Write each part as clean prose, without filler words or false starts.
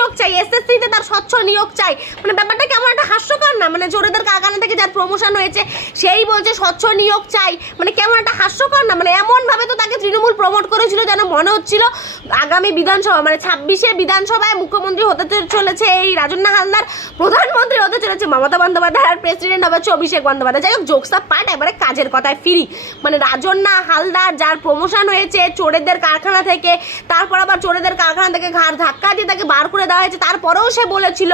নিয়োগ চাই, এসএসসিতে তার স্বচ্ছ নিয়োগ চাই। মানে ব্যাপারটা কেমন একটা হাস্যকর না? মানে চোরেদের কারখানা থেকে যার প্রমোশন হয়েছে সেই বলছে স্বচ্ছ নিয়োগ চাই, মানে কেমন একটা হাস্যকর না? মানে এমনভাবে তো তাকে তৃণমূল প্রমোট করেছিল যেন মনে হচ্ছিল আগামী বিধানসভা মানে 26শে বিধানসভায় মুখ্যমন্ত্রী হতে চলেছে এই রাজন্না হালদার, প্রধানমন্ত্রী হতে চলেছে মমতা বন্দ্যোপাধ্যায়, আর প্রেসিডেন্ট হবে অভিষেক বন্দ্যোপাধ্যায়। যাই হোক, জোকস আপ পার্ট, এবারে কাজের কথায় ফিরি। মানে রাজন্না হালদার যার প্রমোশন হয়েছে চোরেদের কারখানা থেকে, তারপর আবার চোরেদের কারখানা থেকে ঘাড় ধাক্কা দিয়ে তাকে বার করে দেওয়া হয়েছে, তারপরেও সে বলেছিল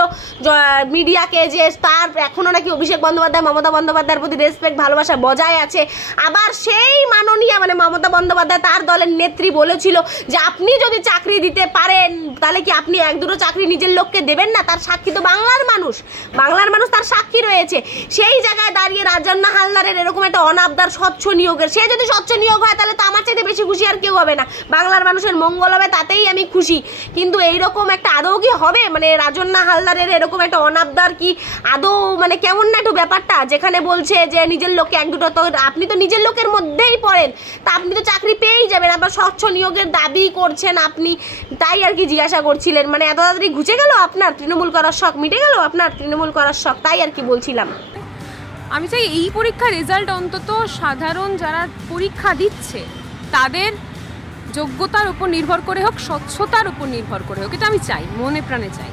মিডিয়াকে যে তার এখনো নাকি অভিষেক বন্দ্যোপাধ্যায় মমতা বন্দ্যোপাধ্যায়ের প্রতি রেসপেক্ট ভালোবাসা বজায় আছে। আবার সেই মাননীয়া মানে মমতা বন্দ্যোপাধ্যায় তার দলের নেত্রী বলেছিল যে আপনি যদি চাকরি দিতে পারেন তাহলে কি আপনি এক দুটো চাকরি নিজের লোককে দেবেন না? তার সাক্ষী তো বাংলার মানুষ, বাংলার মানুষ তার সাক্ষী রয়েছে। সেই জায়গায় দাঁড়িয়ে রাজন্না হালদারের এরকম একটা অনাবদার স্বচ্ছ নিয়োগের, সে যদি স্বচ্ছ নিয়োগ হয় তাহলে তো আমার চাইতে বেশি খুশি আর কেউ হবে না, বাংলার মানুষের মঙ্গল হবে তাতেই আমি খুশি। কিন্তু এইরকম একটা আদৌ কি হবে? মানে রাজন্না হালদারের এরকম একটা অনাবদার কি আদৌ মানে কেমন না একটু ব্যাপারটা, যেখানে বলছে যে নিজের লোককে এক দুটো, তো আপনি তো নিজের লোকের মধ্যেই পড়েন, তা আপনি তো চাকরি পেয়েই যাবেন, আবার স্বচ্ছ নিয়োগের দাবি করছেন আপনি, তাই আর কি জিজ্ঞাসা করছিলেন। মানে এত তাড়াতাড়ি ঘুচে গেল আপনার তৃণমূল করার শখ, মিটে গেল আপনার তৃণমূল করার শখ, তাই আর কি বলছিলাম। আমি চাই এই পরীক্ষার রেজাল্ট অন্তত সাধারণ যারা পরীক্ষা দিচ্ছে তাদের যোগ্যতার উপর নির্ভর করে হোক, স্বচ্ছতার উপর নির্ভর করে হোক, এটা আমি চাই, মনে প্রাণে চাই।